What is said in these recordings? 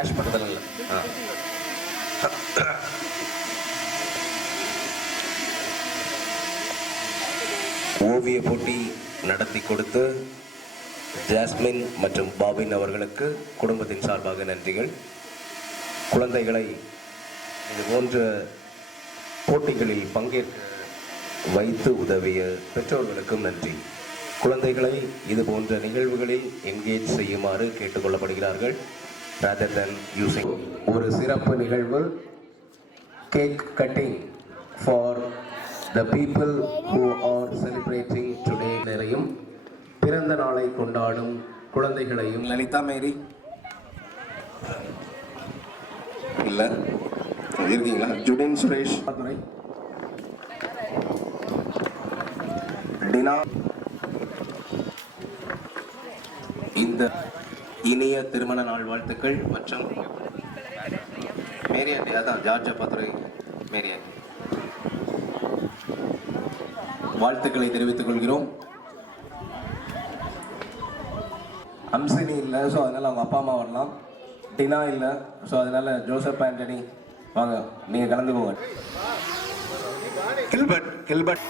Flash பண்ணுறதுல இல்லை. ஓவிய போட்டி நடத்தி கொடுத்து ஜாஸ்மின் மற்றும் பாபின் அவர்களுக்கு குடும்பத்தின் சார்பாக நன்றிகள். குழந்தைகளை இது போன்ற போட்டிகளில் பங்கேற்க வைத்து உதவிய பெற்றோர்களுக்கும் நன்றி. குழந்தைகளை இது போன்ற நிகழ்வுகளில் என்கேஜ் செய்யுமாறு கேட்டுக்கொள்ளப்படுகிறார்கள். rather than using ஒரு சிறப்பு நிகழ்வு cake cutting for the people who are celebrating today. நிறையும் பிறந்த நாளை கொண்டாடும் குழந்தைகளையும் லலிதா மேரி இல்ல இருக்கீங்களா? ஜுடின் சுரேஷ் டினா இந்த இனிய திருமண நாள் வாழ்த்துக்கள் மற்றும் மேரியாண்டி அதான் ஜார்ஜ் அப்பாதுரை மேரியாண்டி வாழ்த்துக்களை தெரிவித்துக் கொள்கிறோம். அம்சினி இல்லை, ஸோ அதனால் அவங்க அப்பா அம்மா வரலாம். டினா இல்லை, ஸோ அதனால் ஜோசப் ஆண்டனி வாங்க, நீங்கள் கலந்துக்கோங்க. கில்பர்ட்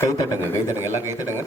கைத்தட்டுங்க எல்லாம் கைத்தட்டுங்க.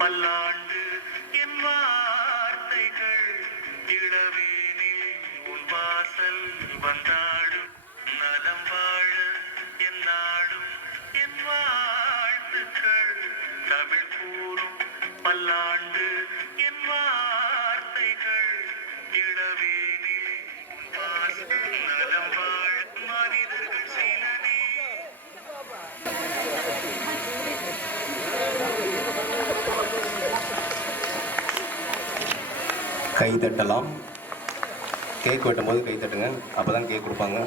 பல்லாண்டு என் வார்த்தைகள் இளவேனில் உன் வாசல் வந்தாடும் நலம் வாழ என் நாடும் என் வாழ்த்துக்கள் தமிழ் கூறும் பல்லாண்டு என் வார்த்தைகள் இளவேனில் உன் வாசல் நலம் வாழ மனிதர்கள் சிலனே. கை தட்டலாம். கேக் வெட்டும் போது கை தட்டுங்க, அப்பதான் கேக் கொடுப்பாங்க.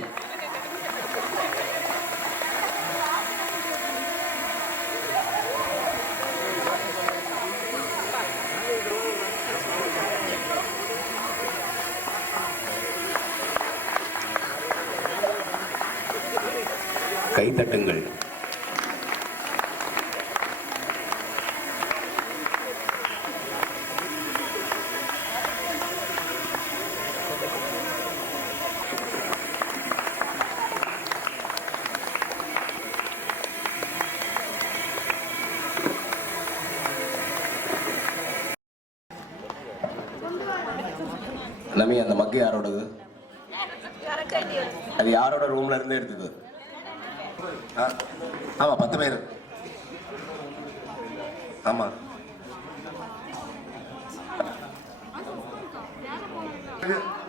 கை தட்டுங்கள். நமி அந்த மக்கு யாரோடது? அது யாரோட ரூம்ல இருந்து எடுத்தது? ஆமா 10 பேர். ஆமா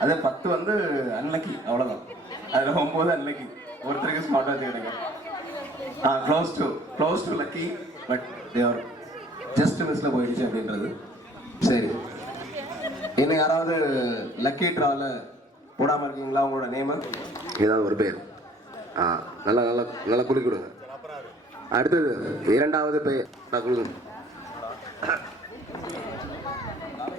அது 10 வந்து அன்லக்கி, அவ்வளவுதான். அதுல 9 அன்லக்கி. ஒருத்தருக்கு ஸ்மார்ட் வாட்ச் கிடைங்க. Close to lucky, but they were just மிஸ்ல போயிடுச்சு அப்படின்றது. சரி, இன்னும் யாராவது லக்கி ட்ரால போடாம இருக்கீங்களா? உங்களோட நேம் ஏதாவது ஒரு பேர் நல்லா நல்லா நல்லா குளி கொடுங்க. அடுத்தது 2வது பேர் கொடுங்க.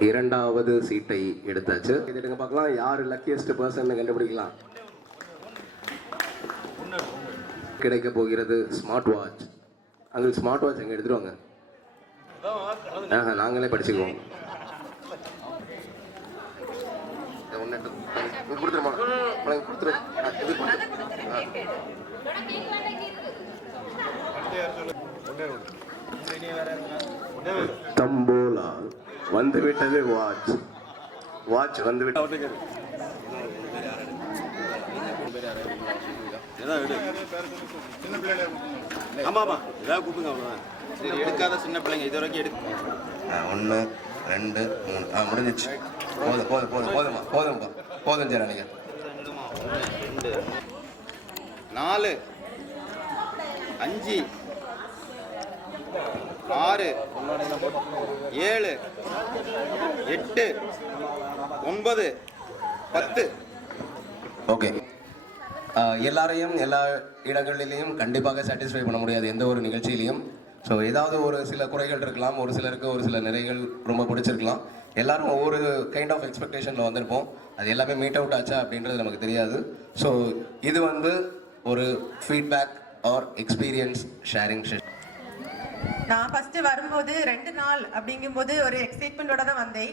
2வது சீட்டை எடுத்தாச்சு. இதுங்க பார்க்கலாம் யார் லக்கியஸ்ட் பர்சன் கண்டுபிடிக்கலாம். கிடைக்க போகிறது ஸ்மார்ட் வாட்ச். அங்கே ஸ்மார்ட் வாட்ச் எங்கே எடுத்துட்டு வாங்க. நாங்களே படிச்சுக்குவோம். கொடுத்துருமா கொடுத்துரு. தம்போலா வந்துவிட்டது. வாட்ச் வந்துவிட்டது. ஆமாம் ஏதாவது கூப்பிடுங்க அவ்வளோதான். சரி எடுக்காத சின்ன பிள்ளைங்க இது வரைக்கும் எடுக்க 1 2 3 முடிஞ்சிச்சு. போதும் சார். நீங்கள் 4 5 6 7 8 9 10. ஓகே. எல்லாரையும் எல்லா இடங்களிலையும் கண்டிப்பாக சாட்டிஸ்ஃபை பண்ண முடியாது எந்த ஒரு நிகழ்ச்சியிலையும். ஸோ ஏதாவது ஒரு சில குறைகள் இருக்கலாம், ஒரு சிலருக்கு ஒரு சில நிறைகள் ரொம்ப பிடிச்சிருக்கலாம். எல்லாரும் ஒவ்வொரு கைண்ட் ஆஃப் எக்ஸ்பெக்டேஷனில் வந்திருப்போம். அது எல்லாமே மீட் அவுட் ஆச்சா அப்படின்றது நமக்கு தெரியாது. ஸோ இது வந்து ஒரு feedback or experience sharing session. நான் ஃபர்ஸ்ட் வரும்போது 2 நாள் அப்படிங்கும்போது ஒரு எக்ஸைட்மெண்ட்டோட தான் வந்தேன்.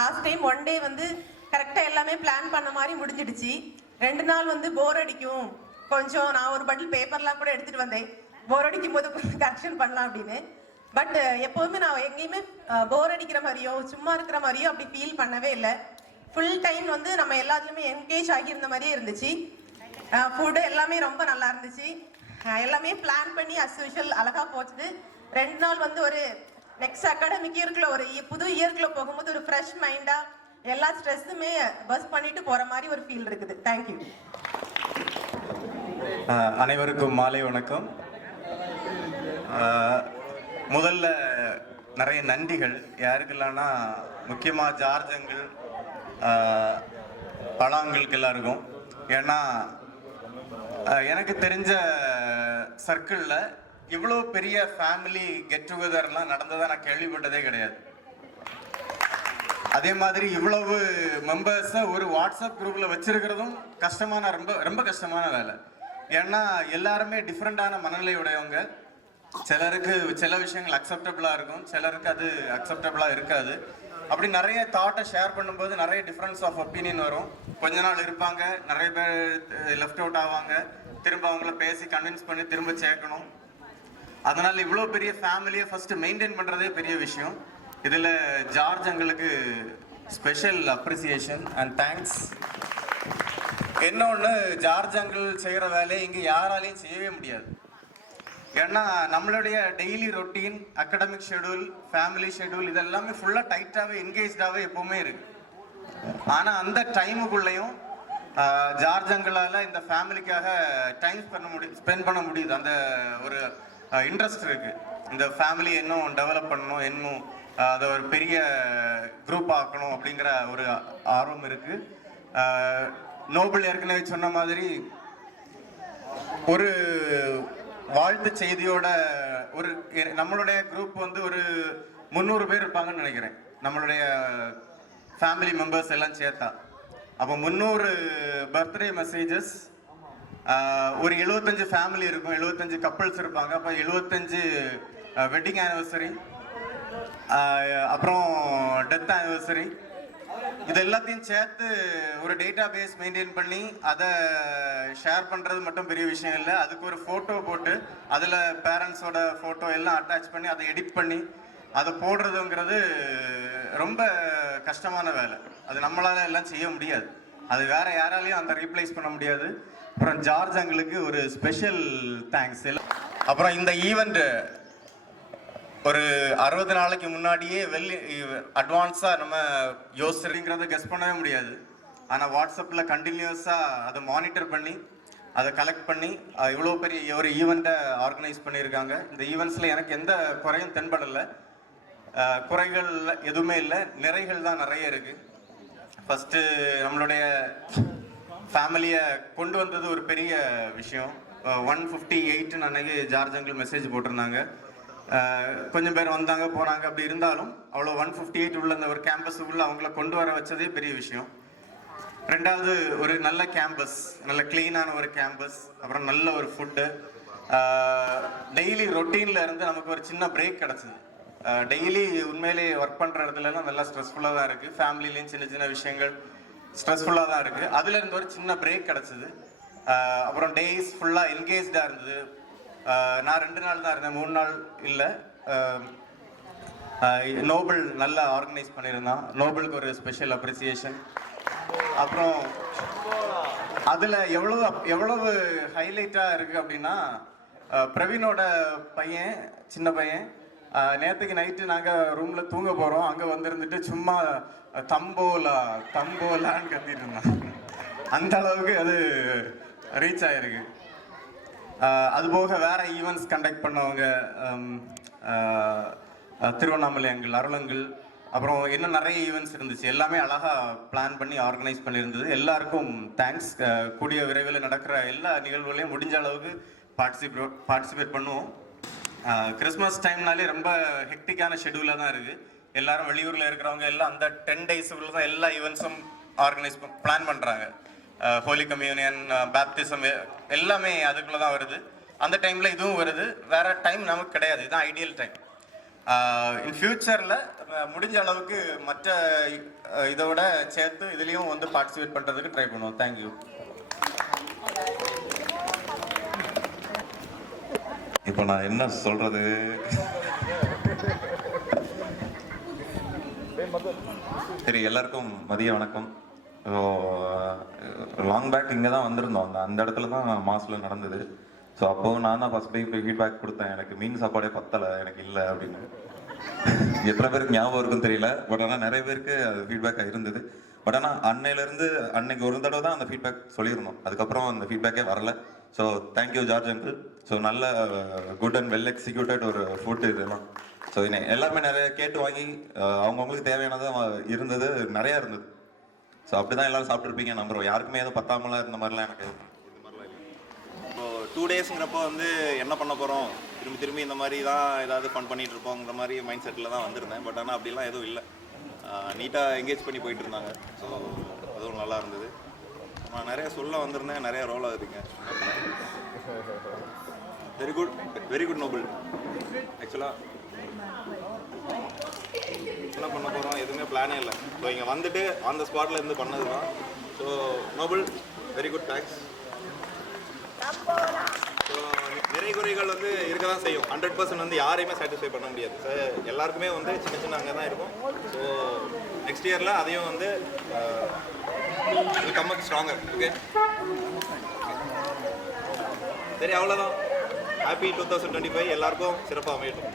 லாஸ்ட் டைம் 1 டே வந்து கரெக்டாக எல்லாமே பிளான் பண்ண மாதிரி முடிஞ்சிடுச்சு. 2 நாள் வந்து போர் அடிக்கும், கொஞ்சம் நான் ஒரு பட்டில் பேப்பர்லாம் கூட எடுத்துகிட்டு வந்தேன், போர் அடிக்கும் போது கொஞ்சம் கரெக்ஷன் பண்ணலாம் அப்படின்னு. பட் எப்போதுமே நான் எங்கேயுமே போர் அடிக்கிற மாதிரியோ சும்மா இருக்கிற மாதிரியோ அப்படி ஃபீல் பண்ணவே இல்லை. ஃபுல் டைம் வந்து நம்ம எல்லாத்துலேயுமே என்கேஜ் ஆகியிருந்த மாதிரியே இருந்துச்சு. ஃபுட்டு எல்லாமே ரொம்ப நல்லா இருந்துச்சு. எல்லாமே பிளான் பண்ணி அஸ் யூஷுவல் அழகாக போச்சுது. 2 நாள் வந்து ஒரு நெக்ஸ்ட் அகாடமிக் இயர்க்குள்ள ஒரு புது இயர்க்குள்ள போகும்போது ஒரு ஃப்ரெஷ் மைண்டாக எல்லா ஸ்ட்ரெஸ்ஸுமே பஸ் பண்ணிட்டு போகிற மாதிரி ஒரு ஃபீல் இருக்குது. தேங்க்யூ. அனைவருக்கும் மாலை வணக்கம். முதல்ல நிறைய நன்றிகள் யாருக்கெல்லாம்னா முக்கியமாக ஜார்ஜங்கள் பழாங்களுக்கு எல்லாருக்கும். ஏன்னா எனக்கு தெரிஞ்ச சர்க்கிளில் இவ்வளோ பெரிய ஃபேமிலி கெட் டுகெதர்லாம் நடந்ததாக நான் கேள்விப்பட்டதே கிடையாது. அதே மாதிரி இவ்வளவு மெம்பர்ஸை ஒரு வாட்ஸ்அப் குரூப்பில் வச்சிருக்கிறதும் கஷ்டமான ரொம்ப கஷ்டமான வேலை. ஏன்னா எல்லாருமே டிஃப்ரெண்டான மனநிலை உடையவங்க. சிலருக்கு சில விஷயங்கள் அக்செப்டபிளாக இருக்கும், சிலருக்கு அது அக்செப்டபிளாக இருக்காது. அப்படி நிறைய தாட்டை ஷேர் பண்ணும்போது நிறைய டிஃப்ரென்ஸ் ஆஃப் ஒப்பீனியன் வரும். கொஞ்ச நாள் இருப்பாங்க, நிறைய பேர் லெஃப்ட் அவுட் ஆவாங்க, திரும்ப அவங்கள பேசி கன்வின்ஸ் பண்ணி திரும்ப சேர்க்கணும். அதனால் இவ்வளோ பெரிய ஃபேமிலியை ஃபஸ்ட்டு மெயின்டைன் பண்ணுறதே பெரிய விஷயம். இதில் ஜார்ஜ் எங்களுக்கு ஸ்பெஷல் அப்ரிசியேஷன் அண்ட் தேங்க்ஸ். இன்னொன்று, ஜார்ஜ் அங்கிள் செய்கிற வேலையை இங்கே யாராலையும் செய்யவே முடியாது. ஏன்னா நம்மளுடைய daily routine, academic schedule, family schedule இதெல்லாமே ஃபுல்லாக டைட்டாகவே என்கேஜாகவே எப்போவுமே இருக்கு. ஆனால் அந்த டைமுக்குள்ளேயும் ஜார்ஜ் அங்கிளால் இந்த ஃபேமிலிக்காக டைம் ஸ்பெண்ட் பண்ண முடியுது. அந்த ஒரு இன்ட்ரெஸ்ட் இருக்குது. இந்த ஃபேமிலி இன்னும் டெவலப் பண்ணணும், இன்னும் அதை ஒரு பெரிய குரூப் ஆக்கணும் அப்படிங்கிற ஒரு ஆர்வம் இருக்குது. நோபல் ஏற்கனவே சொன்ன மாதிரி ஒரு வாழ்த்து செய்தியோட ஒரு நம்மளுடைய குரூப் வந்து ஒரு 300 பேர் இருப்பாங்கன்னு நினைக்கிறேன், நம்மளுடைய ஃபேமிலி மெம்பர்ஸ் எல்லாம் சேர்த்தா. அப்போ 300 பர்த்டே மெசேஜஸ், ஒரு 75 ஃபேமிலி இருக்கும், 75 கப்பிள்ஸ் இருப்பாங்க. அப்போ 75 வெட்டிங் ஆனிவர்சரி, அப்புறம் டெத் ஆனிவர்சரி, இது எல்லாத்தையும் சேர்த்து ஒரு டேட்டா பேஸ் மெயின்டைன் பண்ணி அதை ஷேர் பண்ணுறது மட்டும் பெரிய விஷயம் இல்லை. அதுக்கு ஒரு ஃபோட்டோ போட்டு அதில் பேரண்ட்ஸோட ஃபோட்டோ எல்லாம் அட்டாச் பண்ணி அதை எடிட் பண்ணி அதை போடுறதுங்கிறது ரொம்ப கஷ்டமான வேலை. அது நம்மளால எல்லாம் செய்ய முடியாது, அது வேற யாராலையும் அந்த ரீப்ளேஸ் பண்ண முடியாது. அப்புறம் ஜார்ஜ் அங்களுக்கு ஒரு ஸ்பெஷல் தேங்க்ஸ். அப்புறம் இந்த ஈவெண்ட் ஒரு 60 நாளைக்கு முன்னாடியே அட்வான்ஸாக நம்ம யோசிச்சுங்கிறத கெஸ் பண்ணவே முடியாது. ஆனால் வாட்ஸ்அப்பில் கண்டினியூஸாக அதை மானிட்டர் பண்ணி அதை கலெக்ட் பண்ணி இவ்வளோ பெரிய ஒரு ஈவெண்ட்டை ஆர்கனைஸ் பண்ணியிருக்காங்க. இந்த ஈவெண்ட்ஸில் எனக்கு எந்த குறையும் தென்படலை. குறைகள் எதுவுமே இல்லை, நிறைகள் தான் நிறைய இருக்குது. ஃபஸ்ட்டு நம்மளுடைய ஃபேமிலியை கொண்டு வந்தது ஒரு பெரிய விஷயம். 158 அன்னைக்கு ஜார்ஜ் அங்கிள் மெசேஜ் போட்டிருந்தாங்க. கொஞ்சம் பேர் வந்தாங்க போனாங்க, அப்படி இருந்தாலும் அவ்வளோ 158 உள்ள அந்த ஒரு கேம்பஸுக்குள்ள அவங்கள கொண்டு வர வச்சதே பெரிய விஷயம். ரெண்டாவது, ஒரு நல்ல கேம்பஸ், நல்ல கிளீனான ஒரு கேம்பஸ், அப்புறம் நல்ல ஒரு ஃபுட்டு, டெய்லி ரொட்டீனில் இருந்து நமக்கு ஒரு சின்ன பிரேக் கிடச்சிது. டெய்லி உண்மையிலே ஒர்க் பண்ணுற இடத்துலலாம் நல்லா ஸ்ட்ரெஸ்ஃபுல்லாக தான் இருக்குது. ஃபேமிலிலையும் சின்ன சின்ன விஷயங்கள் ஸ்ட்ரெஸ்ஃபுல்லாக தான் இருக்குது. அதில் இருந்து ஒரு சின்ன பிரேக் கிடச்சிது. அப்புறம் டேஸ் ஃபுல்லாக என்கேஜாக இருந்தது. நான் 2 நாள் தான் இருந்தேன், 3 நாள் இல்லை. நோபல் நல்லா ஆர்கனைஸ் பண்ணியிருந்தான். நோபலுக்கு ஒரு ஸ்பெஷல் அப்ரிசியேஷன். அப்புறம் அதில் எவ்வளவு ஹைலைட்டாக இருக்குது அப்படின்னா, பிரவீனோட பையன், சின்ன பையன், நேற்றுக்கு நைட்டு நாங்கள் ரூமில் தூங்க போகிறோம், அங்கே வந்துருந்துட்டு சும்மா தம்போலான்னு கத்திட்டு இருந்தான். அந்த அளவுக்கு அது ரீச் ஆகிருக்கு. அதுபோக வேற ஈவெண்ட்ஸ் கண்டக்ட் பண்ணவங்க, திருவண்ணாமலை அங்கிள், அருளங்கிள், அப்புறம் இன்னும் நிறைய ஈவெண்ட்ஸ் இருந்துச்சு. எல்லாமே அழகாக பிளான் பண்ணி ஆர்கனைஸ் பண்ணியிருந்தது. எல்லாருக்கும் தேங்க்ஸ். கூடிய விரைவில் நடக்கிற எல்லா நிகழ்வுகளையும் முடிஞ்ச அளவுக்கு பார்ட்டிசிபேட் பண்ணுவோம். கிறிஸ்மஸ் டைம்னாலே ரொம்ப ஹெக்டிக்கான ஷெடியூலாக தான் இருக்குது. எல்லாரும் வெளியூரில் இருக்கிறவங்க எல்லாம் அந்த 10 டேஸுக்குள்ள தான் எல்லா ஈவெண்ட்ஸும் ஆர்கனைஸ் பிளான் பண்ணுறாங்க. ஹோலி கம்யூனியன், பேப்டிசம் எல்லாமே அதுக்குள்ளே தான் வருது. அந்த டைமில் இதுவும் வருது. வேறு டைம் நமக்கு கிடையாது. இதுதான் ஐடியல் டைம். இன் ஃபியூச்சரில் முடிஞ்ச அளவுக்கு மற்ற இதோட சேர்த்து இதுலேயும் வந்து பார்ட்டிசிபேட் பண்ணுறதுக்கு ட்ரை பண்ணுவோம். தேங்க்யூ. இப்போ நான் என்ன சொல்றது? சரி, எல்லாருக்கும் மதிய வணக்கம். லாங் பேக் இங்கே தான் வந்திருந்தோம். அந்த இடத்துல தான் மாசில் நடந்தது. ஸோ அப்போது நான் தான் ஃபஸ்ட் போய் ஃபீட்பேக் கொடுத்தேன், எனக்கு மீன் சாப்பாடே பத்தலை, எனக்கு இல்லை அப்படின்னு. எத்தனை பேருக்கு ஞாபகம் இருக்குன்னு தெரியல, பட் ஆனால் நிறைய பேருக்கு அது ஃபீட்பேக்காக இருந்தது. பட் ஆனால் அன்னைக்கு ஒரு தடவை தான் அந்த ஃபீட்பேக் சொல்லியிருந்தோம். அதுக்கப்புறம் அந்த ஃபீட்பேக்கே வரல. So thank you George uncle. So நல்ல குட் அண்ட் வெல் எக்ஸிக்யூட்டட் ஒரு ஃபுட் இதெல்லாம். ஸோ எல்லாருமே நிறைய கேட்டு வாங்கி அவங்கவுங்களுக்கு தேவையானதாக இருந்தது, நிறையா இருந்தது. ஸோ அப்படி தான் எல்லோரும் சாப்பிட்ருப்பீங்க நம்புறோம். யாருக்குமே எதுவும் பத்தாமலாம் இருந்த மாதிரிலாம் எனக்கு இது மாதிரிலாம் இல்லை. இப்போ 2 டேஸுங்கிறப்போ வந்து என்ன பண்ண போகிறோம், திரும்பி இந்த மாதிரி தான் ஏதாவது ஃபன் பண்ணிகிட்டு இருப்போங்கிற மாதிரி மைண்ட் செட்டில் தான் வந்திருந்தேன். பட் ஆனால் அப்படிலாம் எதுவும் இல்லை. நீட்டாக என்கேஜ் பண்ணி போயிட்டு இருந்தாங்க. ஸோ அதுவும் நல்லா இருந்தது. நான் நிறைய சொல்ல வந்திருந்தேன், நிறைய ரோல் ஆகுதுங்க. Very good Nobel. ஆக்சுவலாக என்ன பண்ண போகிறோம் எதுவுமே பிளானே இல்லை. ஸோ இங்கே வந்துட்டு அந்த ஸ்பாட்டில் இருந்து பண்ணது தான். So Nobel, very good, thanks. So நிறைய குறைகள் வந்து இருக்க தான் செய்யும். 100% வந்து யாரையுமே சாட்டிஸ்ஃபை பண்ண முடியாது. ஸோ எல்லாருக்குமே வந்து சின்ன சின்ன அங்கே தான் இருக்கும். ஸோ நெக்ஸ்ட் இயரில் அதையும் வந்து கம் அப் ஸ்ட்ராங்கர். ஓகே, சரி, அவ்வளோதான். ஹாப்பி 2025. எல்லாருக்கும் சிறப்பாக அமையட்டும்.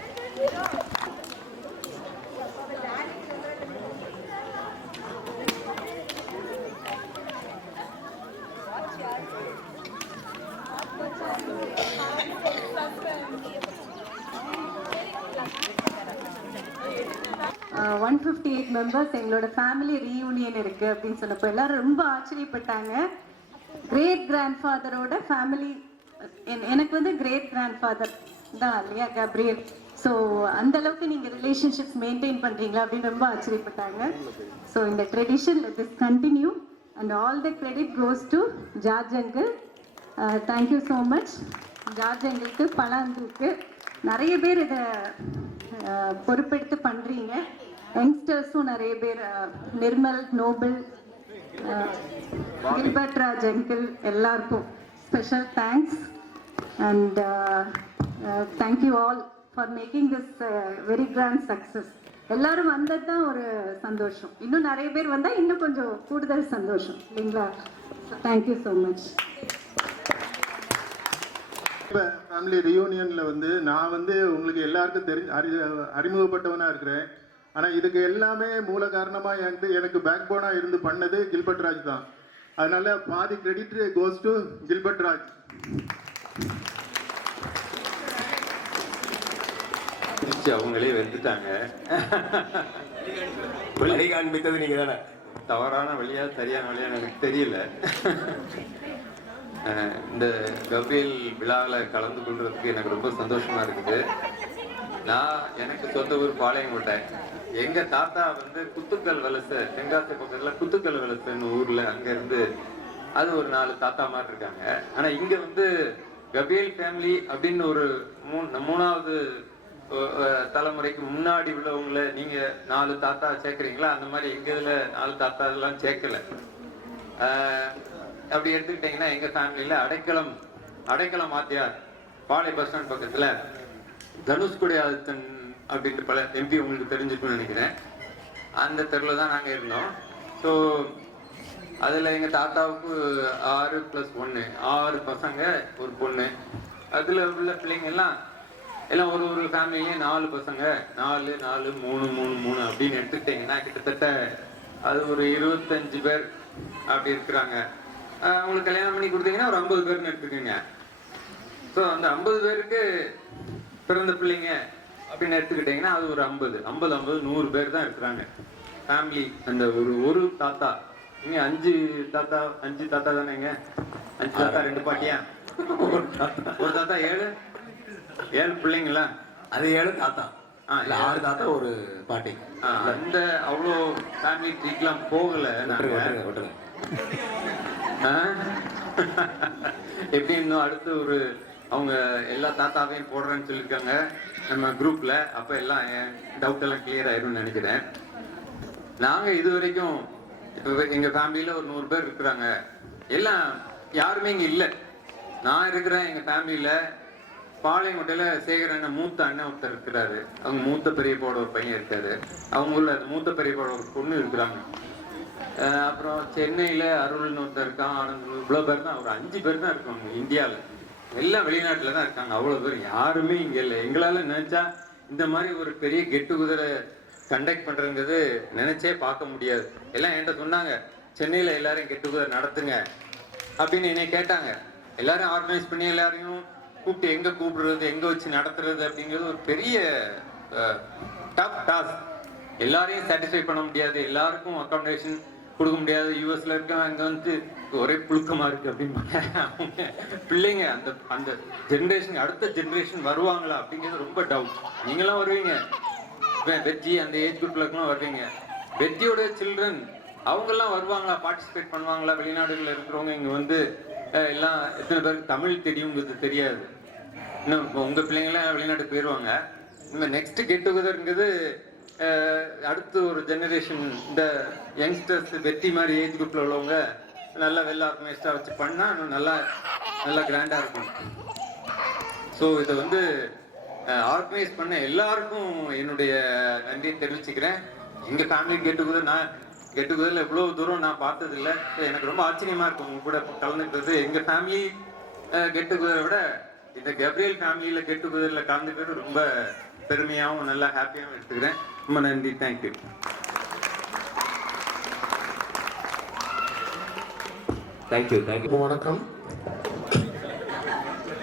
Uh, 158 மெம்பர்ஸ் எங்களோட ஃபேமிலி ரீயூனியன் இருக்கு அப்படின்னு சொன்னப்போ எல்லாரும் ரொம்ப ஆச்சரியப்பட்டாங்க. கிரேட் கிராண்ட்ஃபாதரோட ஃபேமிலி, எனக்கு வந்து கிரேட் கிராண்ட்ஃபாதர் தான் இல்லையா கேப்ரியல். ஸோ அந்த அளவுக்கு நீங்கள் ரிலேஷன்ஷிப்ஸ் மெயின்டைன் பண்ணுறீங்களா அப்படின்னு ரொம்ப ஆச்சரியப்பட்டாங்க. ஸோ இந்த tradition let this continue and all the credit goes to George uncle. Thank you so much George அங்கிளுக்கு, பலாந்துக்கு. நிறைய பேர் இதை பொறுப்பெடுத்து பண்ணுறீங்க. யங்ஸ்டர்ஸும் நிறைய பேர், நிர்மல், நோபல், கில்பர்ட் ராஜ் அங்கிள், எல்லாருக்கும் special thanks. And thank you all for making this very grand success. எல்லாரும் வந்தது தான் ஒரு சந்தோஷம். இன்னும் நிறைய பேர் வந்தால் இன்னும் கொஞ்சம் கூடுதல் சந்தோஷம் இல்லைங்களா? So thank you so much. Family ரியூனியனில் வந்து நான் வந்து உங்களுக்கு எல்லாருக்கும் அறிமுகப்பட்டவனாக இருக்கிறேன். ஆனால் இதுக்கு எல்லாமே மூல காரணமாக எனக்கு பேக் போனாக இருந்து பண்ணது கில்பர்ட் ராஜ் தான். அதனால பாதி credit goes to Gilbert Raj. அவங்களே வெந்துட்டாங்க. வழி காண்பித்தது நீங்க தானே. தவறான வழியா சரியான வழியா எனக்கு தெரியல. இந்த கப்ரியல் விழாவில் கலந்து கொள்றதுக்கு எனக்கு ரொம்ப சந்தோஷமா இருக்குது. எனக்கு சொந்த ஊர் பாளையங்கோட்டை. எங்க தாத்தா வந்து குத்துக்கல் வலசை, தென்காசி பக்கத்துல குத்துக்கல் வலசைன்னு ஊர்ல, அங்க இருந்து அது ஒரு 4 தாத்தா மாதிரி இருக்காங்க. ஆனா இங்க வந்து கபியல் ஃபேமிலி அப்படின்னு ஒரு மூணாவது தலைமுறைக்கு முன்னாடி உள்ளவங்களை நீங்க 4 தாத்தா சேர்க்குறீங்களா? அந்த மாதிரி எங்க இதுல 4 தாத்தா எல்லாம் சேர்க்கல. அப்படி எடுத்துக்கிட்டீங்கன்னா எங்க ஃபேமிலியில அடைக்கலம் வாத்தியார் பாளை பஸ் ஸ்டாண்ட் பக்கத்துல தனுஷ்குடி ஆதித்தன் அப்படின்ற பல எம்பி உங்களுக்கு தெரிஞ்சிருக்குன்னு நினைக்கிறேன். அந்த தெருவில் தான் நாங்கள் இருந்தோம். ஸோ அதில் எங்கள் தாத்தாவுக்கு 6+1 6 பசங்க ஒரு பொண்ணு. அதில் உள்ள பிள்ளைங்க எல்லாம் ஒரு ஃபேமிலிலையும் 4 பசங்க 4 4 3 3 3 அப்படின்னு எடுத்துக்கிட்டிங்கன்னா கிட்டத்தட்ட அது ஒரு 25 பேர் அப்படி இருக்கிறாங்க. உங்களுக்கு கல்யாணம் பண்ணி கொடுத்தீங்கன்னா ஒரு 50 பேர்னு எடுத்துக்கோங்க. ஸோ அந்த 50 பேருக்கு பிறந்த பிள்ளைங்க அப்படின்னு எடுத்துக்கிட்டிங்கன்னா அது ஒரு 50 100 பேர் தான் இருக்கிறாங்க ஃபேமிலி. அந்த ஒரு தாத்தா நீங்கள் 5 தாத்தா தானேங்க? 5 தாத்தா 2 பாட்டியா? ஒரு தாத்தா 7 பிள்ளைங்களா? அது 7 தாத்தா. 6 தாத்தா ஒரு பாட்டி. அந்த அவ்வளோ ஃபேமிலி ட்ரீட்லாம் போகலை. எப்படி இன்னும் அடுத்து அவங்க எல்லா தாத்தாவையும் போடுறேன்னு சொல்லியிருக்காங்க நம்ம குரூப்ல. அப்ப எல்லாம் டவுட் எல்லாம் கிளியர் ஆயிரும்னு நினைக்கிறேன். நாங்க இது வரைக்கும் இப்ப எங்க ஃபேமிலியில ஒரு 100 பேர் இருக்கிறாங்க. எல்லாம் யாருமே இங்க இல்லை. நான் இருக்கிறேன் எங்க ஃபேமிலியில. பாளையங்கோட்டையில சேகரன் மூத்த அண்ணன் ஒருத்தர் இருக்கிறாரு. அவங்க மூத்த பெரியப்போட ஒரு பையன் இருக்காரு. அவங்க ஊர்ல மூத்த பெரியப்போட ஒரு பொண்ணு இருக்கிறாங்க. அப்புறம் சென்னையில அருள்னு ஒருத்தர் இருக்கான். ஆனந்தூர் இவ்வளவு பேர் தான், ஒரு 5 பேர் தான் இருக்காங்க இந்தியாவில். எல்லாம் வெளிநாட்டுல தான் இருக்காங்க. அவ்வளவு பேர் யாருமே இங்க இல்லை. எங்களால நினைச்சா இந்த மாதிரி ஒரு பெரிய கெட் டுகெதரை கண்டக்ட் பண்றதுங்கிறது நினைச்சே பார்க்க முடியாது. எல்லாம் என்கிட்ட சொன்னாங்க, சென்னையில எல்லாரும் கெட் டுகெதர் நடத்துங்க அப்படின்னு என்னை கேட்டாங்க. எல்லாரும் ஆர்கனைஸ் பண்ணி எல்லாரையும் கூப்பிட்டு எங்க கூப்பிடுறது, எங்க வச்சு நடத்துறது அப்படிங்கிறது ஒரு பெரிய டஃப் டாஸ்க். எல்லாரையும் சாட்டிஸ்ஃபை பண்ண முடியாது, எல்லாருக்கும் அகாமடேஷன் கொடுக்க முடியாது. யூஎஸ்ல இருக்க அங்க வந்து ஒரே புழுக்கமா இருக்கு அப்படின்னு பிள்ளைங்க அந்த ஜென்ரேஷன், அடுத்த ஜென்ரேஷன் வருவாங்களா அப்படிங்கிறது ரொம்ப டவுட். நீங்களாம் வருவீங்க, வெற்றி அந்த ஏஜ் குரூப்ல இருக்கலாம் வருவீங்க. வெற்றியோட சில்ட்ரன் அவங்கெல்லாம் வருவாங்களா, பார்ட்டிசிபேட் பண்ணுவாங்களா? வெளிநாடுகளில் இருக்கிறவங்க இங்க வந்து எல்லாம் எத்தனை பேருக்கு தமிழ் தெரியுங்கிறது தெரியாது. இன்னும் உங்க பிள்ளைங்களாம் வெளிநாட்டுக்கு போயிடுவாங்க. இந்த நெக்ஸ்ட் கெட் டுகெதர்ங்கிறது அடுத்து ஒரு ஜெனரேஷன், இந்த யங்ஸ்டர்ஸ் வெற்றி மாதிரி ஏஜ் குரூப்ல உள்ளவங்க நல்லா வெல் ஆர்கனைஸ்டா வச்சு பண்ணா நல்லா கிராண்டா இருக்கும். ஸோ இதை வந்து ஆர்கனைஸ் பண்ண எல்லாருக்கும் என்னுடைய நன்றியை தெரிவிச்சுக்கிறேன். எங்க ஃபேமிலி கெட் டுகெதர்ல எவ்வளவு தூரம் நான் பார்த்தது இல்லை. எனக்கு ரொம்ப ஆச்சரியமா இருக்கும் உங்க கூட கலந்துக்கிறது. எங்க ஃபேமிலி கெட் டுகெதரை விட இந்த கப்ரியல் ஃபேமிலியில கெட் டுகெதர்ல கலந்துக்கிறது ரொம்ப பெருமையாகவும் நல்லா ஹாப்பியாகவும் எடுத்துக்கிறேன். ரொம்ப நன்றி, தேங்க்யூ. தேங்க்யூ. வணக்கம்.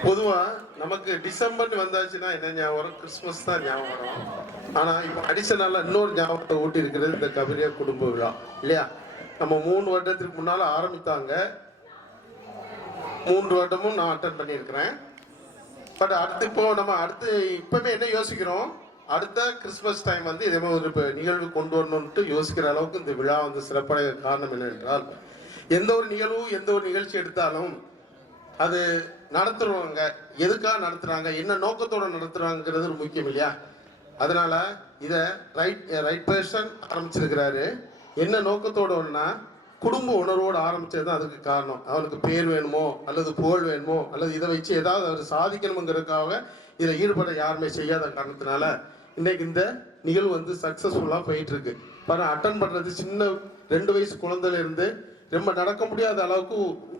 பொதுவா நமக்கு டிசம்பர் வந்தாச்சுன்னா என்ன ஞாபகம் வரும்? கிறிஸ்துமஸ் தான் ஞாபகம் வரும். ஆனா இப்போ அடிஷனலா இன்னொரு ஞாபகத்தை ஊட்டி இருக்கிறது இந்த கபிரியா குடும்ப விழா இல்லையா? நம்ம 3 வருடத்துக்கு முன்னால ஆரம்பித்தாங்க. 3 வருடமும் நான் அட்டன் பண்ணியிருக்கிறேன். பட் இப்பவே என்ன யோசிக்கிறோம், அடுத்த கிறிஸ்துமஸ் டைம் வந்து இதே மாதிரி ஒரு நிகழ்வு கொண்டு வரணும்ட்டு யோசிக்கிற அளவுக்கு இந்த விழா வந்து சிறப்படைய காரணம் என்னவென்றால், எந்த ஒரு நிகழ்வு எந்த ஒரு நிகழ்ச்சி எடுத்தாலும் அது நடத்துறவங்க எதுக்காக நடத்துறாங்க, என்ன நோக்கத்தோட நடத்துறாங்கிறது ஒரு முக்கியம் இல்லையா? அதனால இதை ரைட் பர்சன் ஆரம்பிச்சிருக்கிறாரு. என்ன நோக்கத்தோடனா குடும்ப உணர்வோடு ஆரம்பிச்சது தான் அதுக்கு காரணம். அவனுக்கு பேர் வேணுமோ அல்லது புகழ் வேணுமோ அல்லது இதை வச்சு ஏதாவது அவர் சாதிக்கணுங்கிறதுக்காக இதை ஈடுபட யாருமே செய்யாத காரணத்தினால இன்னைக்கு இந்த நிகழ்வு வந்து சக்சஸ்ஃபுல்லாக போயிட்டு இருக்கு. பாருங்க, அட்டன் பண்றது சின்ன 2 வயசு குழந்தையில இருந்து ரொம்ப நடக்க முடியாத அளவுக்கு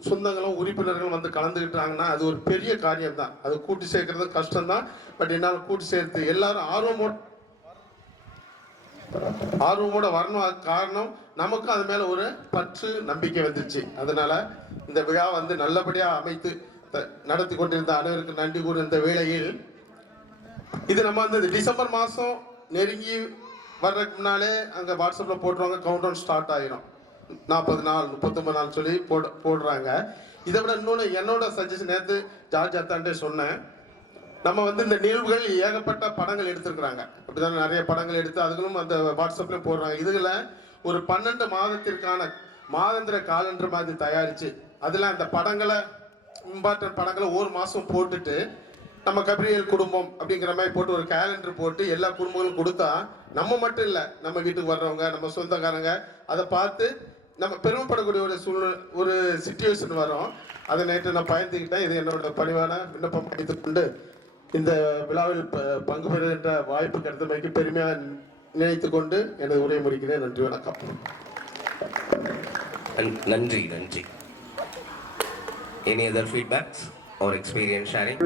சொந்தங்களும் உறுப்பினர்களும் வந்து கலந்துக்கிட்டாங்கன்னா அது ஒரு பெரிய காரியம் தான். அது கூட்டி சேர்க்கறது கஷ்டம் தான். பட் என்னால் கூட்டி சேர்த்து எல்லாரும் ஆர்வமோட வரணும். அதுக்கு காரணம் நமக்கும் அது மேல ஒரு பற்று நம்பிக்கை வந்துருச்சு. அதனால இந்த விழா வந்து நல்லபடியா அமைத்து நடத்தி கொண்டிருந்த அனைவருக்கு நன்றி கூறும் இந்த வேளையில் இது நம்ம வந்து டிசம்பர் மாசம் நெருங்கி வர்றதுக்கு முன்னாலே அங்க வாட்ஸ்அப்ல போட்டுருவாங்க, கவுண்ட் டவுன் ஸ்டார்ட் ஆகிடும். 40 நாள் 39 நாள் சொல்லி போடுறாங்க. இதை விட இன்னொன்று என்னோட சஜஷன், நேற்று ஜார்ஜ் அத்தான்டே சொன்னேன், நம்ம வந்து இந்த நிகழ்வுகள் ஏகப்பட்ட படங்கள் எடுத்திருக்கிறாங்க. அப்படிதான் நிறைய படங்கள் எடுத்து அதுகளும் அந்த வாட்ஸ்அப்ல போடுறாங்க. இதுல ஒரு 12 மாதத்திற்கான மாதாந்திர காலண்டர் மாதிரி தயாரிச்சு அதுல அந்த படங்களை இம்பார்ட்டன்ட் படங்களை ஒரு மாதம் போட்டுட்டு நம்ம கபிரியல் குடும்பம் அப்படிங்கிற மாதிரி போட்டு ஒரு கேலண்டர் போட்டு எல்லா குடும்பங்களும் கொடுத்தா நம்ம மட்டும் இல்லை, நம்ம வீட்டுக்கு வர்றவங்க, நம்ம சொந்தக்காரங்க அதை பார்த்து நம்ம பெருமைப்படக்கூடிய ஒரு சிச்சுவேஷன் வரும். அதை நேற்று நான் பயந்துக்கிட்டேன். இது என்னோட பணிவான விண்ணப்பம் வைத்துக்கொண்டு இந்த விழாவில் பங்கு பெறுகின்ற வாய்ப்பு கிடைத்தமைக்கு பெருமையாக நினைத்து கொண்டு எனது உரையை முடிக்கிறேன். நன்றி, வணக்கம். நன்றி. Any other feedbacks or experience sharing?